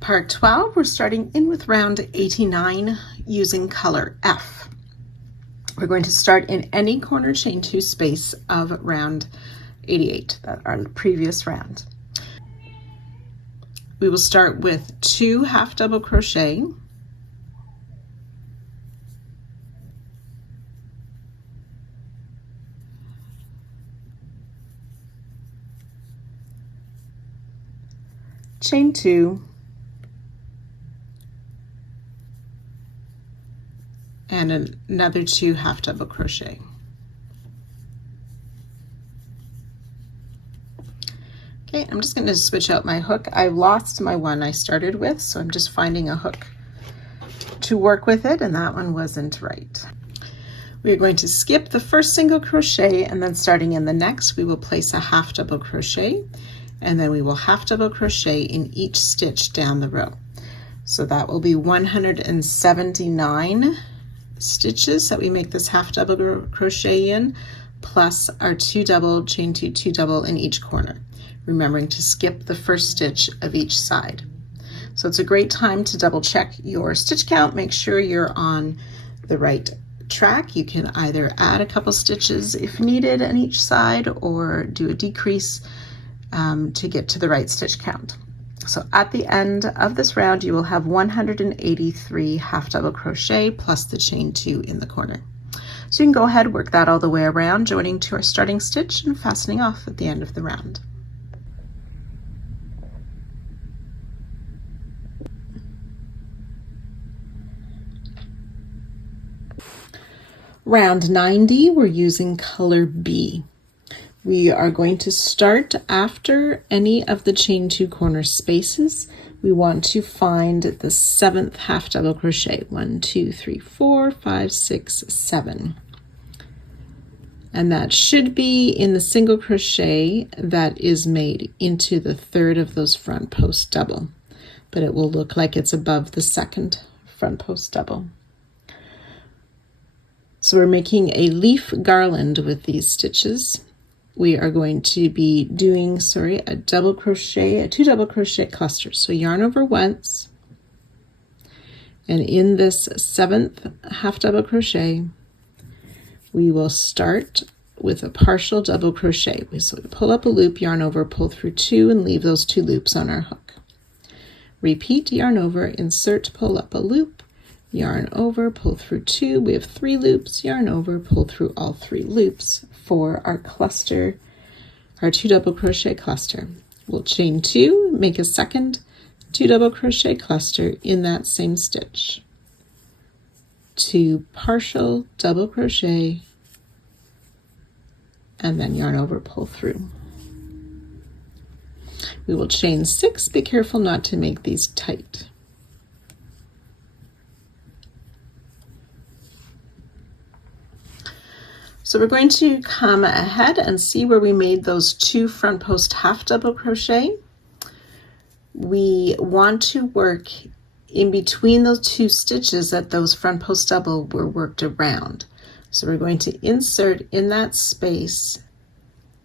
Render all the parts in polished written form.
Part 12, we're starting in with round 89 using color F. We're going to start in any corner chain 2 space of round 88, that our previous round. We will start with 2 half double crochet, chain 2, and another 2 half double crochet. Okay, I'm just going to switch out my hook. I lost my one I started with, so I'm just finding a hook to work with it, and that one wasn't right. We are going to skip the first single crochet, and then starting in the next, we will place a half double crochet, and then we will half double crochet in each stitch down the row. So that will be 179 stitches that we make this half double crochet in, plus our 2 double, chain 2, 2 double in each corner, remembering to skip the first stitch of each side. So it's a great time to double check your stitch count, make sure you're on the right track. You can either add a couple stitches if needed on each side or do a decrease to get to the right stitch count. So at the end of this round, you will have 183 half double crochet plus the chain 2 in the corner. So you can go ahead, work that all the way around, joining to our starting stitch and fastening off at the end of the round. Round 90, we're using color B. We are going to start after any of the chain 2 corner spaces. We want to find the 7th half double crochet. 1, 2, 3, 4, 5, 6, 7. And that should be in the single crochet that is made into the 3rd of those front post double, but it will look like it's above the 2nd front post double. So we're making a leaf garland with these stitches. We are going to be doing, a double crochet, 2 double crochet clusters. So yarn over once, and in this 7th half double crochet, we will start with a partial double crochet. So we pull up a loop, yarn over, pull through 2, and leave those 2 loops on our hook. Repeat, yarn over, insert, pull up a loop, yarn over, pull through 2. We have 3 loops, yarn over, pull through all 3 loops for our cluster, our 2 double crochet cluster. We'll chain 2, make a second 2 double crochet cluster in that same stitch. 2 partial double crochet, and then yarn over, pull through. We will chain 6, be careful not to make these tight. So we're going to come ahead and see where we made those 2 front post half double crochet. We want to work in between those 2 stitches that those front post double were worked around. So we're going to insert in that space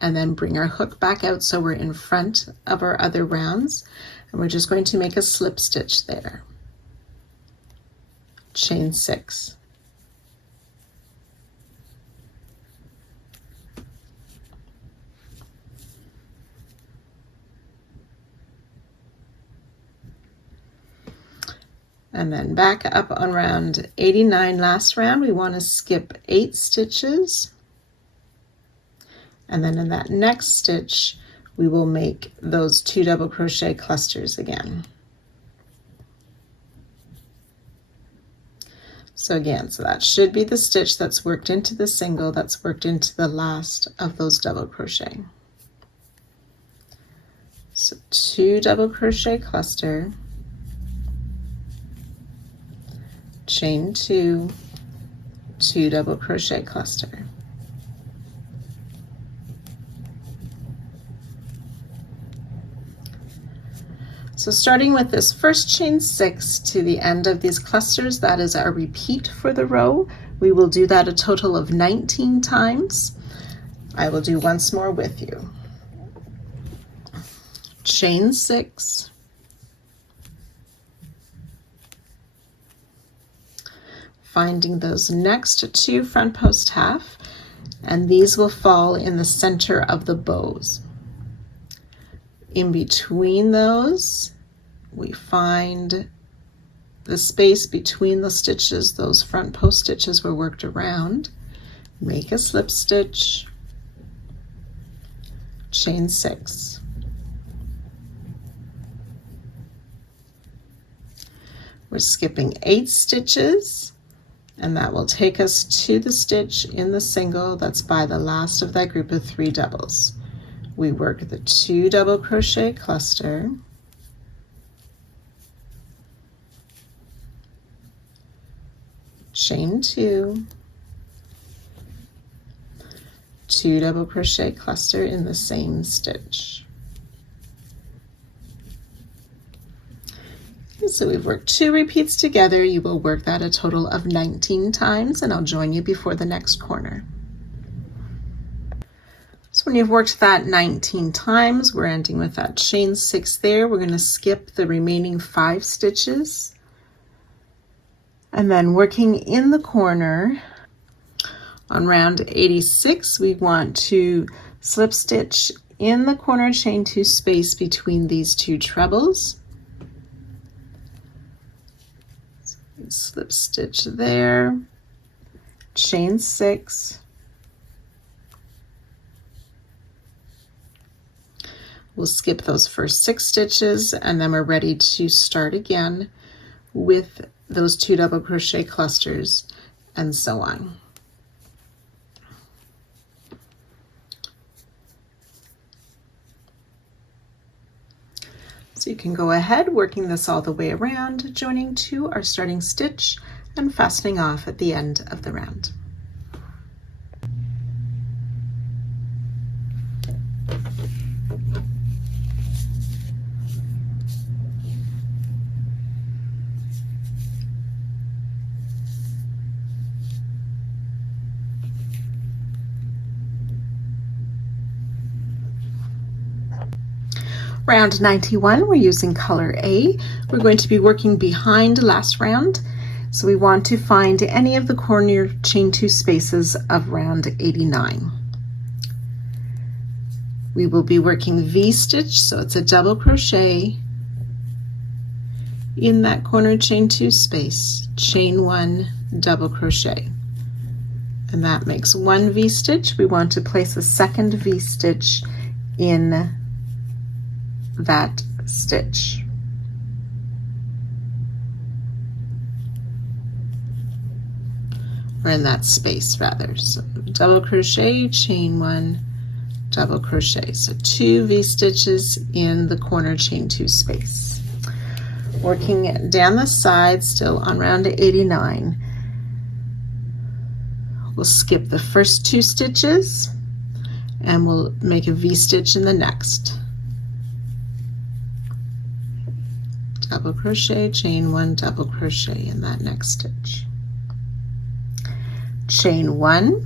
and then bring our hook back out so we're in front of our other rounds, and we're just going to make a slip stitch there. Chain 6. And then back up on round 89, last round, we want to skip 8 stitches. And then in that next stitch, we will make those 2 double crochet clusters again. So again, that should be the stitch that's worked into the single, that's worked into the last of those double crochet. So 2 double crochet cluster, chain 2, 2 double crochet cluster. So starting with this first chain 6 to the end of these clusters, that is our repeat for the row. We will do that a total of 19 times. I will do once more with you. Chain 6, finding those next two front post half, and these will fall in the center of the bows. In between those, we find the space between the stitches. Those front post stitches were worked around. Make a slip stitch, chain 6. We're skipping 8 stitches, and that will take us to the stitch in the single that's by the last of that group of 3 doubles. We work the 2 double crochet cluster, chain 2, 2 double crochet cluster in the same stitch. So we've worked 2 repeats together. You will work that a total of 19 times, and I'll join you before the next corner. So when you've worked that 19 times, we're ending with that chain 6 there. We're going to skip the remaining 5 stitches. And then working in the corner on round 86, we want to slip stitch in the corner chain 2 space between these 2 trebles. Slip stitch there, chain 6. We'll skip those first 6 stitches, and then we're ready to start again with those 2 double crochet clusters, and so on. So you can go ahead working this all the way around, joining to our starting stitch and fastening off at the end of the round. Round 91, we're using color A. We're going to be working behind last round, so we want to find any of the corner chain 2 spaces of round 89. We will be working V-stitch, so it's a double crochet in that corner chain 2 space, chain 1, double crochet, and that makes 1 V-stitch. We want to place a second V-stitch in that stitch. Or in that space rather. So double crochet, chain 1, double crochet. So 2 V-stitches in the corner chain 2 space. Working down the side, still on round 89. We'll skip the first 2 stitches and we'll make a V-stitch in the next. Double crochet, chain 1, double crochet in that next stitch. Chain 1.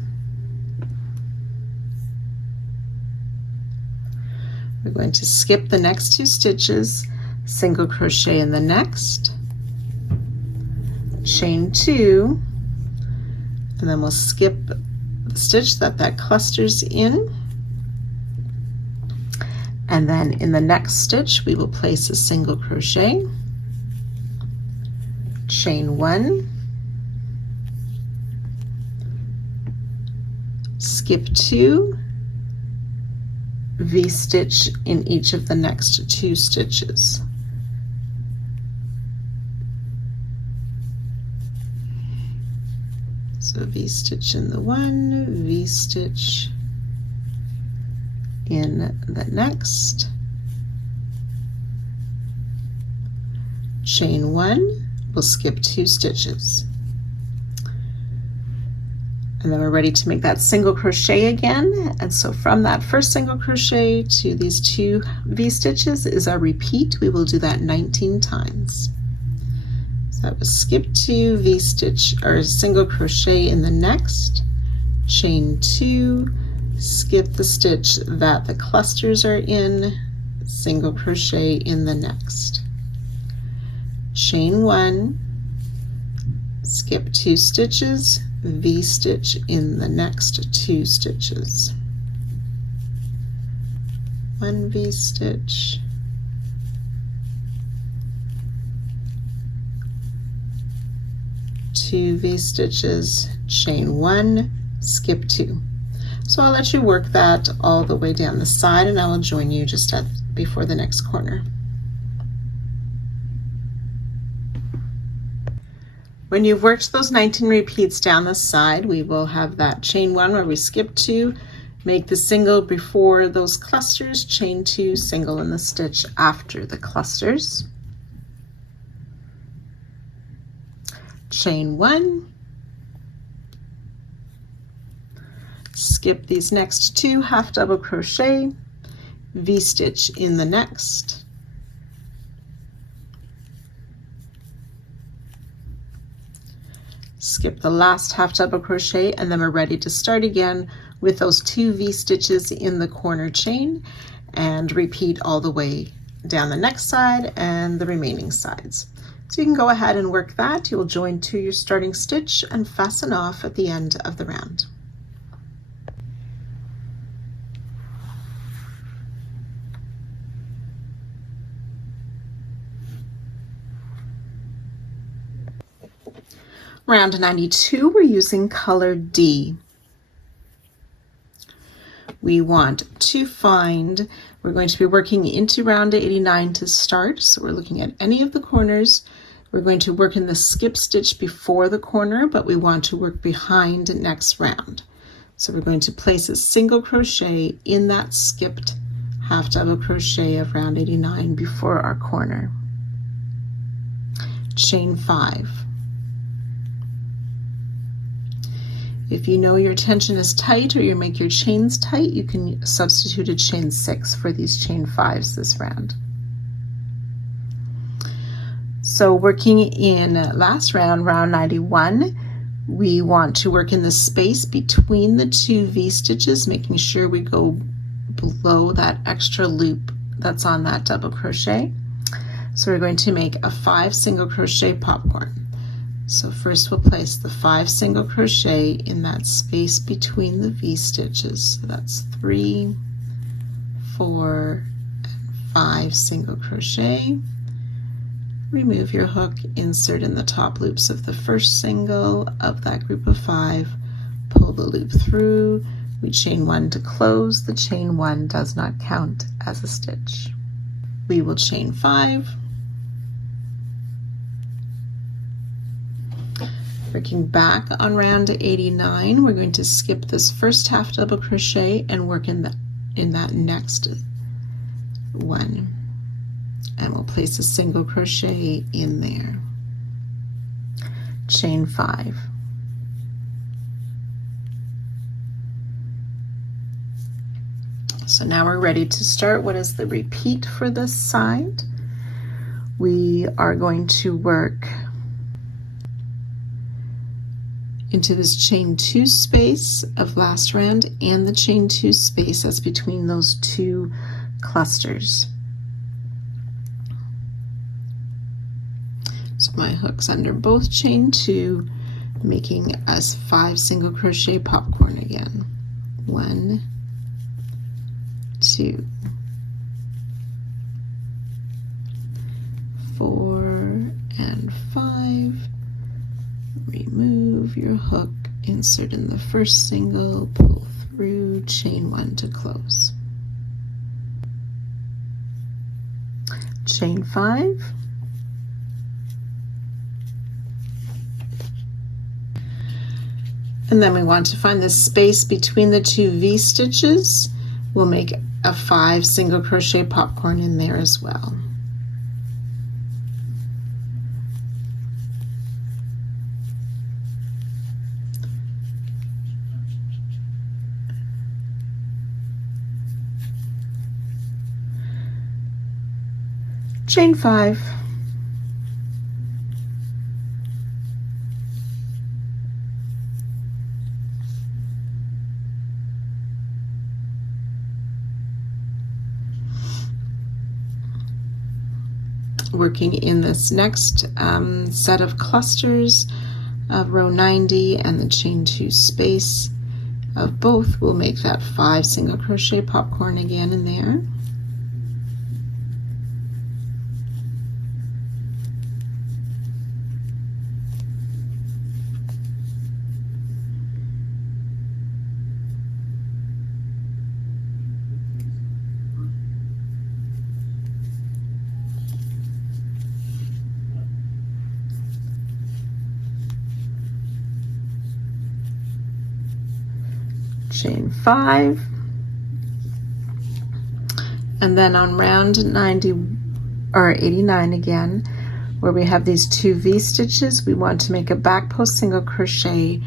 We're going to skip the next 2 stitches, single crochet in the next, chain 2, and then we'll skip the stitch that clusters in, and then in the next stitch we will place a single crochet, chain 1, skip 2, V-stitch in each of the next 2 stitches. So V-stitch in the one, V-stitch in the next, chain 1, we'll skip 2 stitches. And then we're ready to make that single crochet again. And so from that first single crochet to these 2 V-stitches is our repeat. We will do that 19 times. So that was skip 2, V-stitch or single crochet in the next, chain 2, skip the stitch that the clusters are in, single crochet in the next, chain 1, skip 2 stitches, V-stitch in the next 2 stitches. 1 V-stitch, 2 V-stitches, chain 1, skip 2. So I'll let you work that all the way down the side, and I will join you just before the next corner. When you've worked those 19 repeats down the side, we will have that chain 1 where we skip 2, make the single before those clusters, chain 2, single in the stitch after the clusters. Chain 1, skip these next 2, half double crochet, V-stitch in the next, skip the last half double crochet, and then we're ready to start again with those 2 V-stitches in the corner chain, and repeat all the way down the next side and the remaining sides. So you can go ahead and work that. You'll join to your starting stitch and fasten off at the end of the round. Round 92, we're using color D. We want to find, we're going to be working into round 89 to start, so we're looking at any of the corners. We're going to work in the skip stitch before the corner, but we want to work behind next round. So we're going to place a single crochet in that skipped half double crochet of round 89 before our corner. Chain 5. If you know your tension is tight or you make your chains tight, you can substitute a chain 6 for these chain 5s this round. So working in last round, round 91, we want to work in the space between the 2 V-stitches, making sure we go below that extra loop that's on that double crochet. So we're going to make a 5 single crochet popcorn. So first we'll place the 5 single crochet in that space between the V-stitches. So that's 3, 4, and 5 single crochet. Remove your hook, insert in the top loops of the first single of that group of 5, pull the loop through, we chain 1 to close. The chain 1 does not count as a stitch. We will chain 5, working back on round 89, we're going to skip this first half double crochet and work in that next one, and we'll place a single crochet in there. Chain 5. So now we're ready to start. What is the repeat for this side? We are going to work into this chain 2 space of last round and the chain 2 space that's between those 2 clusters. So my hook's under both chain 2, making us 5 single crochet popcorn again. 1, 2, 4, and 5. Remove your hook, insert in the first single, pull through, chain 1 to close. Chain 5. And then we want to find the space between the 2 V-stitches. We'll make a 5 single crochet popcorn in there as well. Chain 5. Working in this next set of clusters, of row 90 and the chain 2 space of both, we'll make that 5 single crochet popcorn again in there. Chain 5, and then on round 90 or 89 again, where we have these 2 V-stitches, we want to make a back post single crochet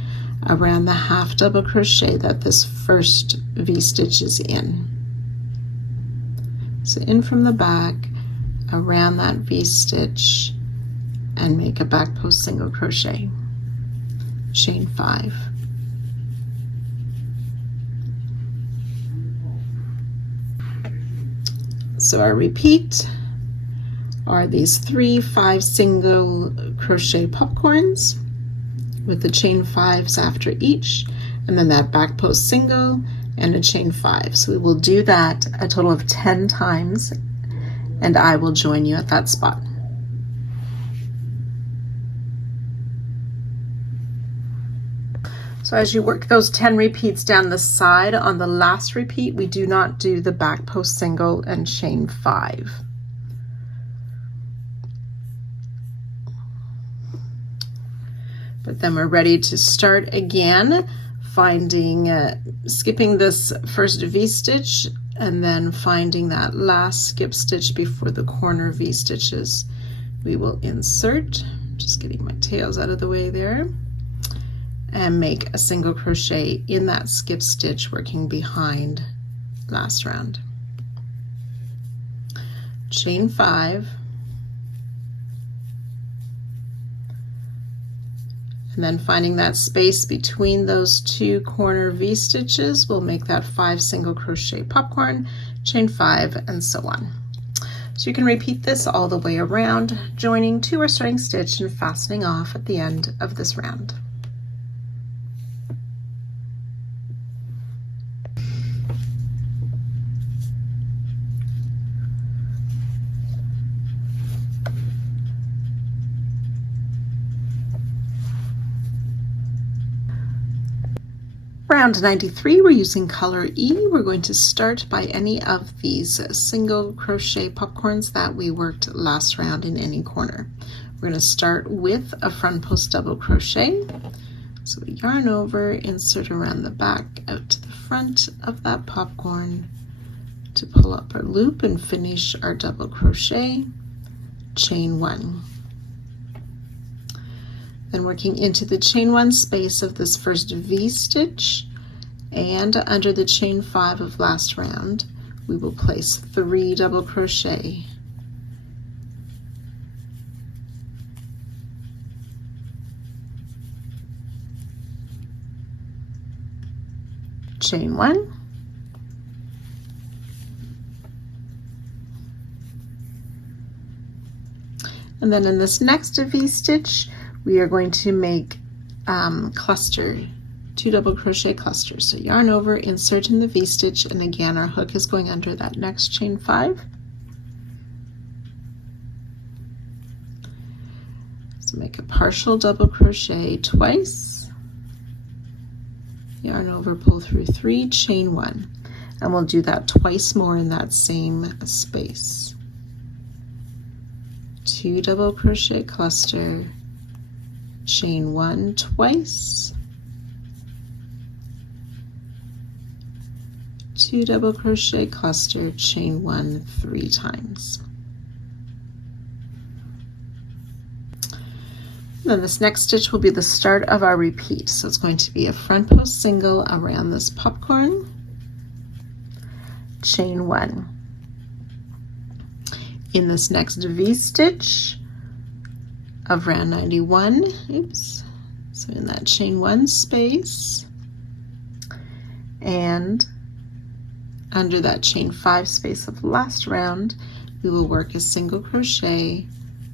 around the half double crochet that this first V-stitch is in. So in from the back, around that V-stitch, and make a back post single crochet. Chain 5. So our repeat are these 3 5 single crochet popcorns with the chain 5s after each, and then that back post single and a chain 5. So we will do that a total of 10 times, and I will join you at that spot. So as you work those 10 repeats down the side, on the last repeat, we do not do the back post single and chain 5. But then we're ready to start again, skipping this first V-stitch and then finding that last skip stitch before the corner V-stitches. We will insert, just getting my tails out of the way there, and make a single crochet in that skip stitch working behind last round. Chain 5, and then finding that space between those 2 corner V-stitches, we'll make that 5 single crochet popcorn, chain 5, and so on. So you can repeat this all the way around, joining to our starting stitch and fastening off at the end of this round. Round 93, we're using color E. We're going to start by any of these single crochet popcorns that we worked last round in any corner. We're going to start with a front post double crochet. So we yarn over, insert around the back out to the front of that popcorn to pull up our loop and finish our double crochet, chain 1. Then working into the chain 1 space of this first V-stitch and under the chain 5 of last round, we will place 3 double crochet. Chain 1. And then in this next V-stitch, we are going to make 2 double crochet clusters. So yarn over, insert in the V-stitch, and again our hook is going under that next chain 5. So make a partial double crochet twice, yarn over, pull through 3, chain 1, and we'll do that twice more in that same space. 2 double crochet cluster, chain 1 twice, 2 double crochet cluster, chain 1 3 times. Then this next stitch will be the start of our repeat. So it's going to be a front post single around this popcorn, chain 1. In this next V-stitch of round 91, so in that chain 1 space, and under that chain 5 space of last round, we will work a single crochet,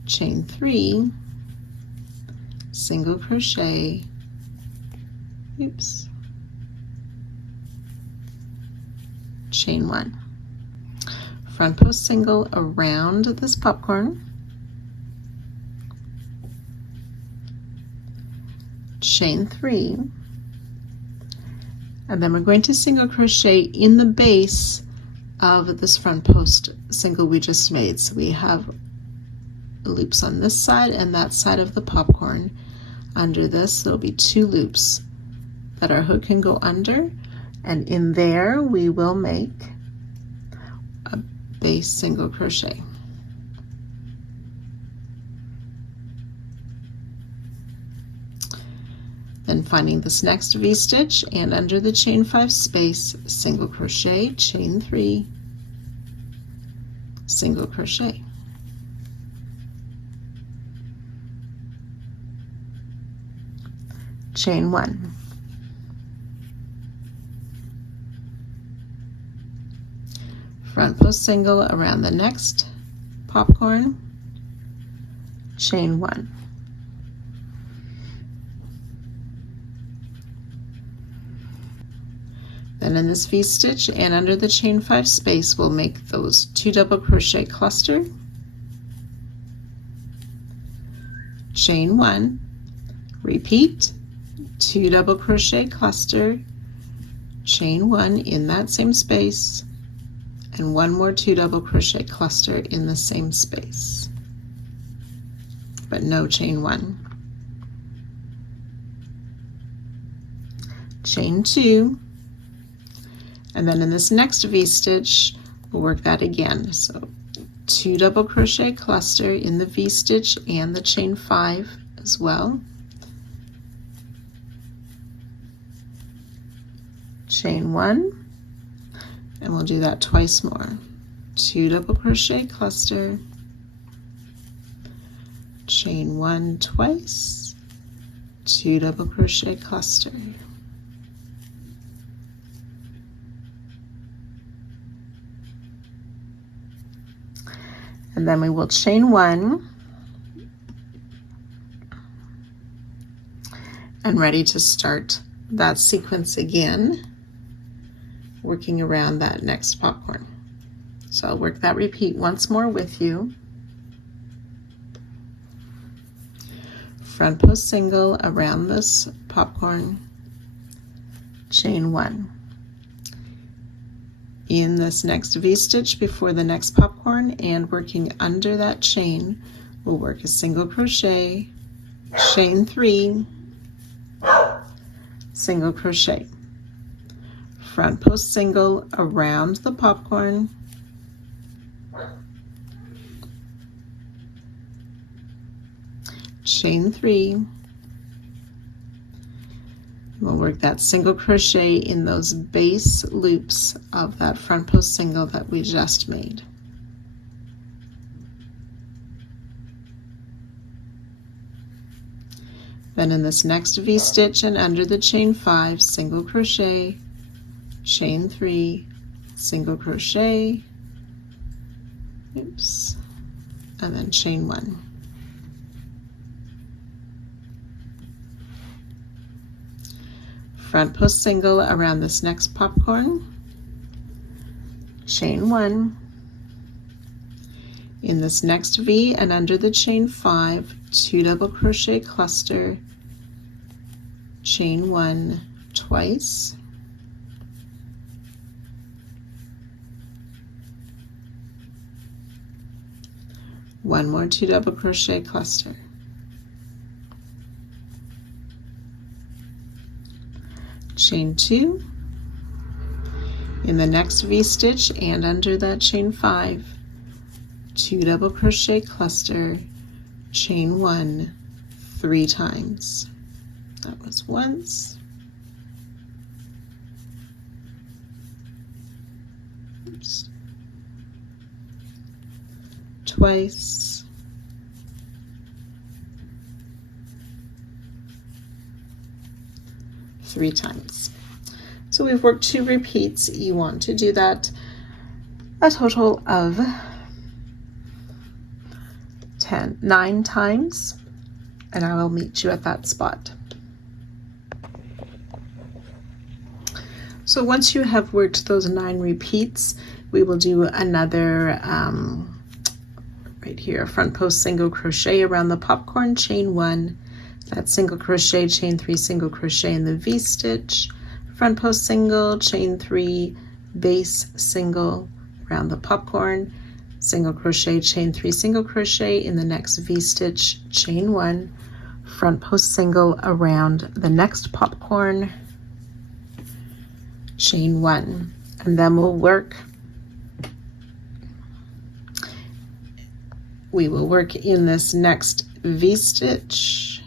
chain 3, single crochet, oops, chain 1. Front post single around this popcorn, chain 3, and then we're going to single crochet in the base of this front post single we just made. So we have loops on this side and that side of the popcorn. Under this there'll be 2 loops that our hook can go under, and in there we will make a base single crochet. Then finding this next V-stitch and under the chain 5 space, single crochet, chain 3, single crochet. Chain 1. Front post single around the next popcorn, chain 1. Then in this V-stitch and under the chain 5 space, we'll make those 2 double crochet cluster, chain 1, repeat, 2 double crochet cluster, chain 1 in that same space, and 1 more 2 double crochet cluster in the same space, but no chain 1. Chain 2, and then in this next V-stitch we'll work that again. So 2 double crochet cluster in the V-stitch and the chain 5 as well, chain 1, and we'll do that twice more. 2 double crochet cluster, chain 1 twice, 2 double crochet cluster. And then we will chain 1 and ready to start that sequence again, working around that next popcorn. So I'll work that repeat once more with you. Front post single around this popcorn, chain 1. In this next V-stitch before the next popcorn and working under that chain, we'll work a single crochet, chain 3, single crochet. Front post single around the popcorn, chain 3. We'll work that single crochet in those base loops of that front post single that we just made. Then in this next V-stitch and under the chain 5, single crochet, chain 3, single crochet, oops, and then chain 1. Front post single around this next popcorn, chain 1. In this next V and under the chain 5, 2 double crochet cluster, chain 1 twice, one more 2 double crochet cluster, chain 2. In the next V-stitch and under that chain 5, 2 double crochet cluster, chain 1 3 times. That was once, oops, twice, three times. So we've worked 2 repeats. You want to do that a total of 9 times. and I will meet you at that spot. So once you have worked those 9 repeats, we will do another right here, front post single crochet around the popcorn, chain 1, that single crochet, chain 3, single crochet in the V-stitch, front post single, chain 3, base single around the popcorn, single crochet, chain 3, single crochet in the next V-stitch, chain 1, front post single around the next popcorn, chain 1, and then we will work in this next V-stitch,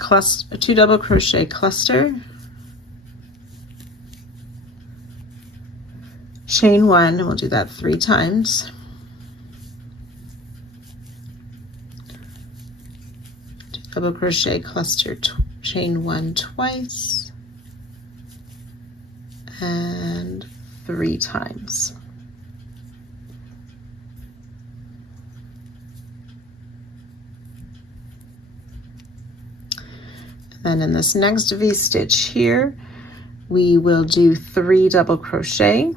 2 double crochet cluster, chain 1, and we'll do that 3 times, double crochet cluster, chain 1 twice, and 3 times. Then in this next V-stitch here, we will do 3 double crochet,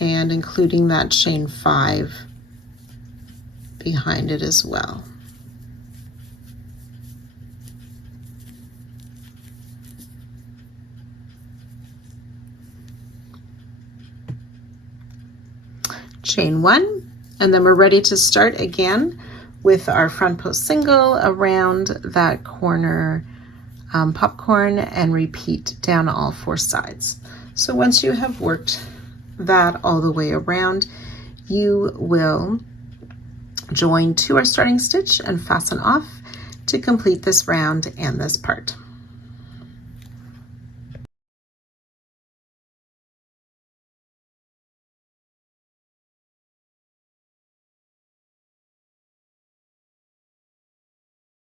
and including that chain 5 behind it as well. Chain 1, and then we're ready to start again with our front post single around that corner popcorn and repeat down all 4 sides. So once you have worked that all the way around, you will join to our starting stitch and fasten off to complete this round and this part.